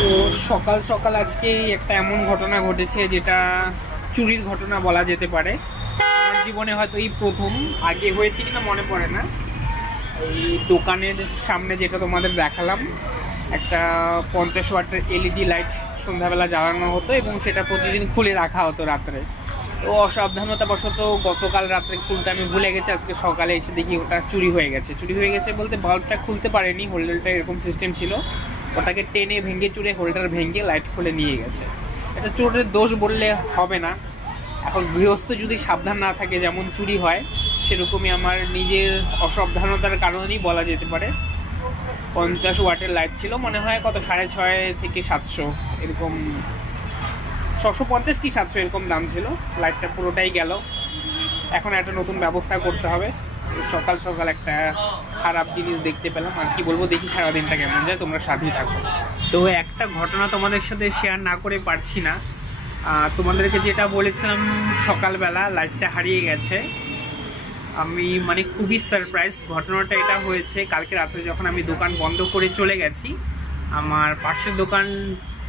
তো সকাল সকাল আজকে একটা এমন ঘটনা ঘটেছে যেটা চুরির ঘটনা বলা যেতে পারে। আমার জীবনে হয়তো এই প্রথম, আগে হয়েছে কিনা মনে পড়ে না। এই দোকানের সামনে যেটা তোমাদের দেখালাম, একটা 50 ওয়াটের এলইডি লাইট সন্ধ্যাবেলা জ্বালানো হতো এবং সেটা প্রতিদিন খুলে রাখা হতো রাত্রে। তো অসাবধানতাবশত গতকাল রাত্রে খুলতে আমি ভুলে গেছি, আজকে সকালে এসে দেখি ওটা চুরি হয়ে গেছে। চুরি হয়ে গেছে বলতে বাল্বটা খুলতে পারেনি, হোল্ডারটা এরকম সিস্টেম ছিল, ওটাকে টেনে ভেঙে চুরে হোল্ডার ভেঙে লাইট খুলে নিয়ে গেছে। এটা চোরের দোষ বললে হবে না। এখন গৃহস্থ যদি সাবধান না থাকে যেমন চুরি হয়, সেরকমই আমার নিজের অসাবধানতার কারণেই বলা যেতে পারে। 50 ওয়াটের লাইট ছিল, মনে হয় কত 650 থেকে 700 এরকম, 650 কি 700 এরকম দাম ছিল। লাইটটা পুরোটাই গেল। এখন একটা নতুন ব্যবস্থা করতে হবে। সকাল সকাল একটা খারাপ জিনিস দেখতে পেলাম, আর কি বলবো, দেখি সারাদিনটা কেমন যায়। তোমরা সাথেই থাকো। তো একটা ঘটনা তোমাদের সাথে শেয়ার না করে পারছি না। তোমাদেরকে যেটা বলেছিলাম সকালবেলা লাইটটা হারিয়ে গেছে, আমি মানে খুবই সারপ্রাইজ। ঘটনাটা এটা হয়েছে কালকে রাত্রে যখন আমি দোকান বন্ধ করে চলে গেছি। আমার পাশের দোকান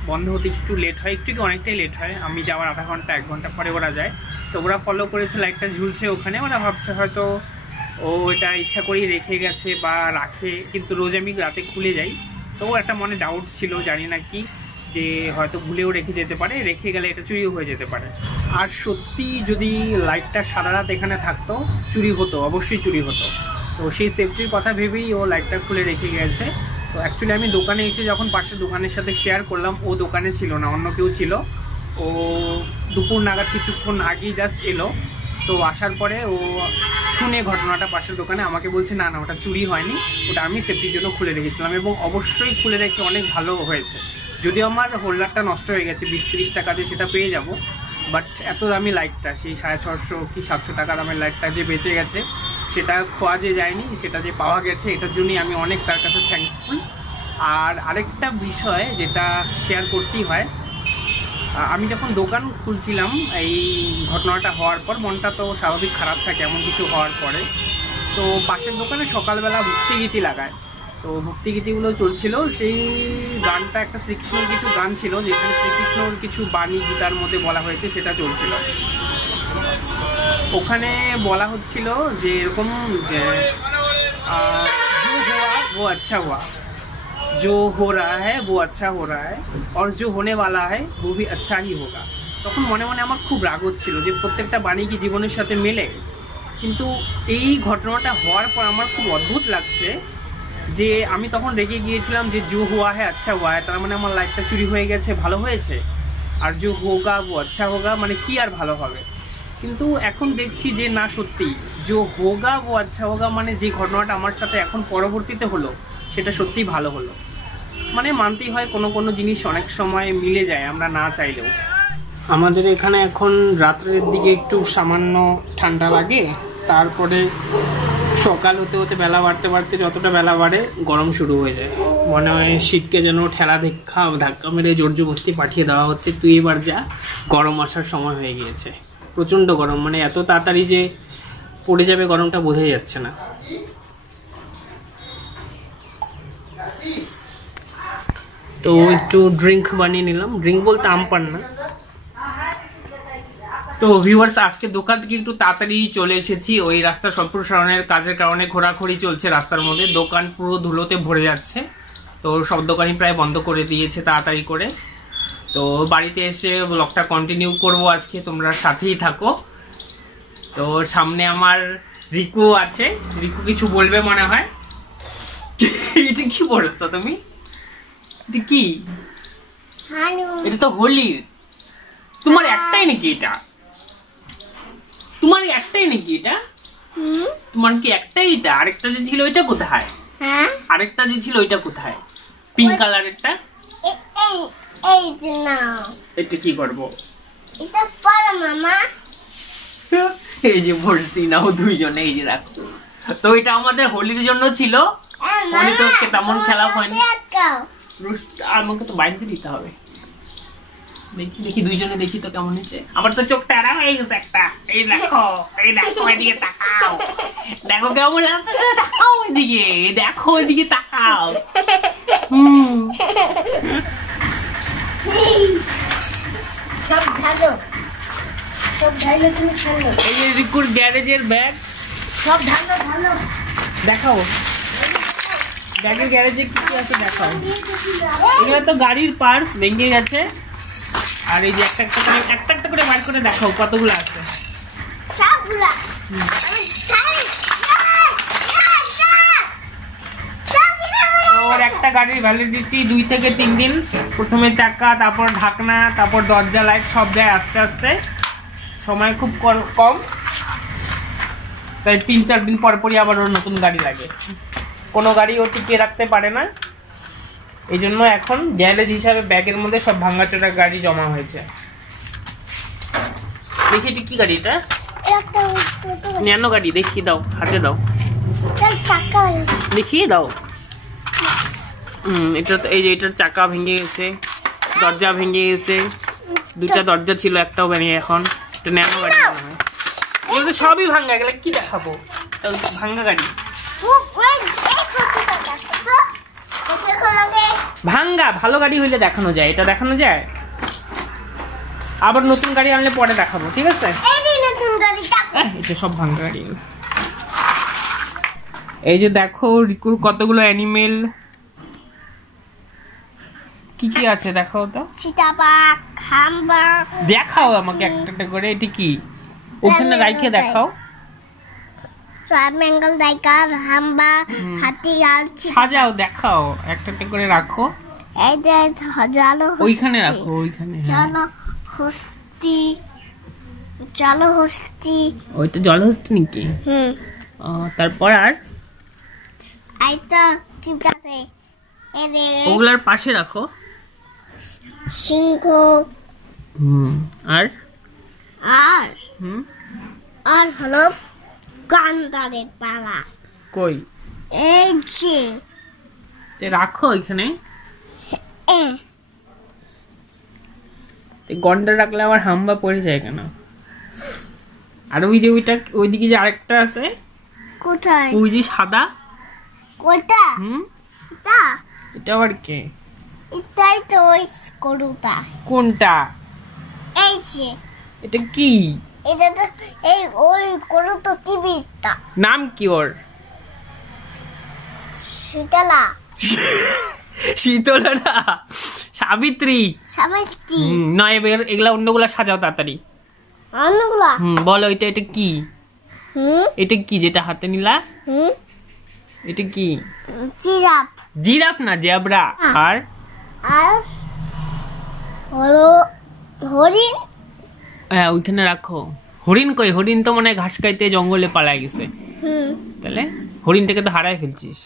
বন্ধ হতে একটু লেট হয়, একটু কি অনেকটাই লেট হয়। আমি যাওয়ার আধা ঘন্টা 1 ঘন্টা পরে ওরা যায়। তো ওরা ফলো করেছে লাইটটা ঝুলছে ওখানে, ওরা ভাবছে হয়তো ও এটা ইচ্ছা করেই রেখে গেছে বা রাখে, কিন্তু রোজ আমি রাতে খুলে যাই। তো একটা মনে ডাউট ছিল, জানি না কি, যে হয়তো ভুলেও রেখে যেতে পারে, রেখে গেলে এটা চুরিও হয়ে যেতে পারে। আর সত্যি যদি লাইটটা সারা রাত এখানে থাকতো, চুরি হতো, অবশ্যই চুরি হতো। তো সেই সেফটির কথা ভেবেই ও লাইটটা খুলে রেখে গেছে। তো অ্যাকচুয়ালি আমি দোকানে এসে যখন পাশের দোকানের সাথে শেয়ার করলাম, ও দোকানে ছিল না, অন্য কেউ ছিল। ও দুপুর নাগাদ কিছুক্ষণ আগেই জাস্ট এলো। তো আসার পরে ও শুনে ঘটনাটা পাশের দোকানে আমাকে বলছে, না না ওটা চুরি হয়নি, ওটা আমি সেফটির জন্য খুলে রেখেছিলাম। এবং অবশ্যই খুলে রেখে অনেক ভালো হয়েছে। যদিও আমার হোল্ডারটা নষ্ট হয়ে গেছে, 20-30 টাকা দিয়ে সেটা পেয়ে যাব, বাট এত দামি লাইটটা, সেই 650 কি 700 টাকা দামের লাইটটা যে বেঁচে গেছে, সেটা খোয়া যে যায়নি, সেটা যে পাওয়া গেছে, এটার জন্যই আমি অনেক তার কাছে থ্যাঙ্কসফুল। আর আরেকটা বিষয় যেটা শেয়ার করতেই হয়, আমি যখন দোকান খুলছিলাম এই ঘটনাটা হওয়ার পর, মনটা তো স্বাভাবিক খারাপ থাকে এমন কিছু হওয়ার পরে। তো পাশের দোকানে সকালবেলা ভক্তিগীতি লাগায়, তো ভক্তিগীতিগুলো চলছিল। সেই গানটা একটা শ্রীকৃষ্ণর কিছু গান ছিল, যেখানে শ্রীকৃষ্ণর কিছু বাণী গীতার মধ্যে বলা হয়েছে, সেটা চলছিল। ওখানে বলা হচ্ছিল যে এরকম, जो हुआ वो अच्छा हुआ, जो हो रहा है वो अच्छा हो रहा है, और जो होने वाला है वो भी अच्छा ही होगा। তখন মনে মনে আমার খুব রাগ হচ্ছিল যে প্রত্যেকটা বাণী কি জীবনের সাথে মেলে। কিন্তু এই ঘটনাটা হওয়ার পর আমার খুব অদ্ভুত লাগছে যে আমি তখন রেগে গিয়েছিলাম যে জো হুয়া হ্যাঁ আচ্ছা হুয়া হ্যাঁ, তার মানে আমার লাইফটা চুরি হয়ে গেছে, ভালো হয়েছে। আর জো হোগা ও আচ্ছা হোগা মানে কি আর ভালো হবে। কিন্তু এখন দেখছি যে না, সত্যি জো হোগা ও আচ্ছা হোগা মানে যে ঘটনাটা আমার সাথে এখন পরবর্তীতে হলো, সেটা সত্যিই ভালো হলো। মানে মানতেই হয়, কোনো কোনো জিনিস অনেক সময় মিলে যায় আমরা না চাইলেও। আমাদের এখানে এখন রাত্রের দিকে একটু সামান্য ঠান্ডা লাগে, তারপরে সকাল হতে হতে বেলা বাড়তে বাড়তে যতটা বেলা বাড়ে গরম শুরু হয়ে যায়। মনে হয় শীতকে যেন ঠেলা ধাক্কা মেরে জোর জবস্তি পাঠিয়ে দেওয়া হচ্ছে, তুই এবার যা, গরম আসার সময় হয়ে গিয়েছে। প্রচণ্ড গরম, মানে এত তাড়াতাড়ি যে পড়ে যাবে গরমটা বোঝাই যাচ্ছে না। তো একটু ড্রিঙ্ক বানিয়ে নিলাম, ড্রিঙ্ক বলতে আমপান না। তো ভিউয়ার্স, আজকে দোকান থেকে একটু তাড়াতাড়ি চলে এসেছি। ওই রাস্তার সম্প্রসারণের কাজের কারণে ঘোরাঘুরি চলছে রাস্তার মধ্যে, দোকান পুরো ধুলোতে ভরে যাচ্ছে। তো সব দোকানই প্রায় বন্ধ করে দিয়েছে তাড়াতাড়ি করে। তো বাড়িতে এসে ব্লগটা কন্টিনিউ করব আজকে, তোমরা সাথেই থাকো। তো সামনে আমার রিকু আছে, রিকু কিছু বলবে মনে হয়। এটা কি বলছো তুমি? এটা কি? এটা তো হোলির। তোমার একটাই নাকি এটা? তোমার একটাই নাকি এটা? তোমার কি একটাই এটা? আরেকটা যে ছিল ওইটা কোথায়? হ্যাঁ, আরেকটা যে ছিল ওইটা কোথায়? পিঙ্ক কালারেরটা? এই না, এটা কি করব? এটা পড়ো মামা। এই যে ভরসি নাও দুইজনে, এই যে রাখো। তো এটা আমাদের হোলির জন্য ছিল, হোলি তো তেমন খেলা হয়নি। আমাকে তো বাইরে দিতে হবে। দেখি দেখি দুইজনে দেখি তো কেমন হয়েছে। আমার তো চোখটা আরাম হয়ে গেছে একটা। এই দেখো, এই দেখো, এদিকে তাকাও, দেখো কেমন লাগছে, তাকাও এদিকে, দেখো এদিকে তাকাও। সব ঢালো, সব ঢাইলে তুমি খেলো। এই যে রিকুর গ্যারেজের ব্যাগ, সব ঢালো ঢালো। দেখাও ব্যাগের গ্যারেজে কি কি আছে দেখাও। এগুলো তো গাড়ির পার্টস ভেঙে গেছে। আর এই যে একটা একটা করে বার করে দেখাও কতগুলো আছে। সবগুলা ওর একটা গাড়ির ভ্যালিডিটি 2 থেকে 3 দিন। প্রথমে চাকা, তারপর ঢাকনা, তারপর দরজা, লাইট সব যায় আস্তে আস্তে, সময় খুব কম, তাই 3-4 দিন পর পরই আবার ওর নতুন গাড়ি লাগে। কোনো গাড়ি ও টিকিয়ে রাখতে পারে না, এই জন্য এখন গ্যারেজ হিসাবে ব্যাগের মধ্যে সব ভাঙাচোরা গাড়ি জমা হয়েছে। দেখি এটা কি গাড়ি? এটা ন্যানো গাড়ি। দেখিয়ে দাও, হাতে দাও, দেখিয়ে দাও। এটা তো এই যে এটার চাকা ভেঙে গেছে, দরজা ভেঙে গেছে, 2টা দরজা ছিল, একটাও ভেঙে। এখন এটা ন্যানো গাড়ি মনে হয়। এগুলো তো সবই ভাঙা, গেলে কি দেখাবো? ভাঙা গাড়ি, ভাঙ্গা। ভালো গাড়ি হইলে দেখানো যায়, এটা দেখানো যায়। আবার নতুন গাড়ি আনলে পরে দেখাবো, ঠিক আছে? এটা সব ভাঙ্গা গাড়ি। এই যে দেখো রিকুর কতগুলো অ্যানিমেল, কি কি আছে দেখাও তো। চিতাবাঘ, হামবাঘ। দেখাও আমাকে একটা একটা করে। এটি কি ওখানে রাইখে দেখাও। বেঙ্গল টাইগার, হামবাঘ, হাতি আর সাজাও, দেখাও একটা একটা করে রাখো। এই যে জালো, ওইখানে রাখো, ওইখানে। জালো হস্তি, জালো হস্তি। ওইটা জলহস্তি নাকি? তারপর আর আইতা কি আছে? এরে ওগুলার পাশে রাখো। সিংহ। আর আর আর হলো গান্ধারের পালা। কই? এই যে রাখো ওইখানে। গন্ডা রাখলে আমার হাম্বা পড়ে যায় কেন? আর ওই যে ওইটা, ওইদিকে যে আরেকটা আছে। কোথায়? ওই যে সাদা। কোনটা? এটা এটা আবার কে? এটাই তো ওই গরুটা। কোনটা? এই যে এটা কি? এটা তো এই ওই গরু তো টিভিটা। নাম কি ওর? শীতলা। শীতলা না, সাবিত্রী। সাবিত্রী নয়, এগুলা অন্যগুলা সাজাও তাড়াতাড়ি। অন্যগুলা? বলো এটা কি? এটা কি যেটা হাতে নিলা? এটা কি? জিরাফ। জিরাফ না, জেব্রা। আর আর হলো হরিণ। হ্যাঁ ওইখানে রাখো। হরিণ কই? হরিণ তো মনে হয় ঘাস খাইতে জঙ্গলে পালায় গেছে। তাহলে হরিণটাকে তো হারাই ফেলছিস।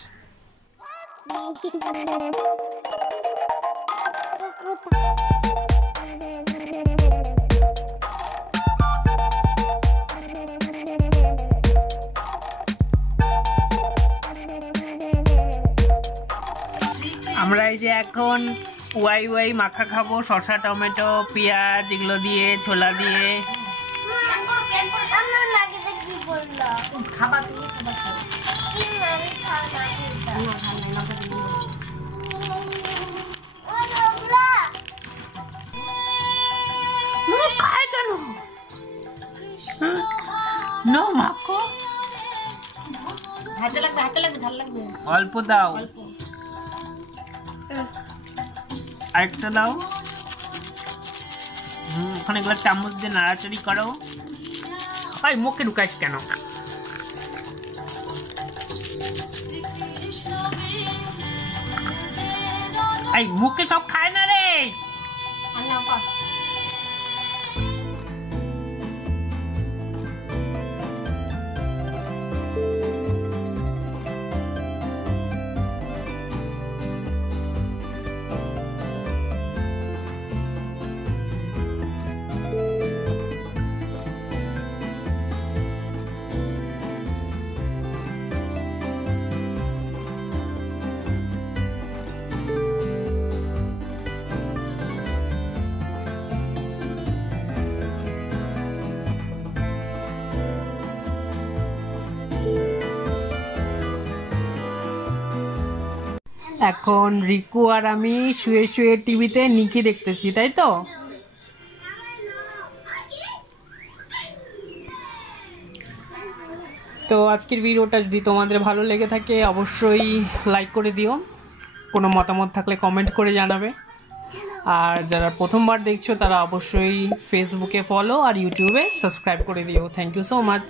আমরা এই যে এখন ওয়াই মাখা খাবো, শসা, টমেটো, পেঁয়াজ এগুলো দিয়ে, ছোলা দিয়ে। অল্প দাও, আরেকটা দাও। ওখানে এগুলো চামচ দিয়ে নাড়াচাড়ি করো। ভাই মুখে ঢুকাইস কেন? এই মুখে সব খায় না রে। এখন রিকু আর আমি শুয়ে শুয়ে টিভিতে নিকি দেখতেছি, তাই তো? তো আজকের ভিডিওটা যদি তোমাদের ভালো লেগে থাকে অবশ্যই লাইক করে দিও, কোনো মতামত থাকলে কমেন্ট করে জানাবে। আর যারা প্রথমবার দেখছো তারা অবশ্যই ফেসবুকে ফলো আর ইউটিউবে সাবস্ক্রাইব করে দিও। Thank you so much.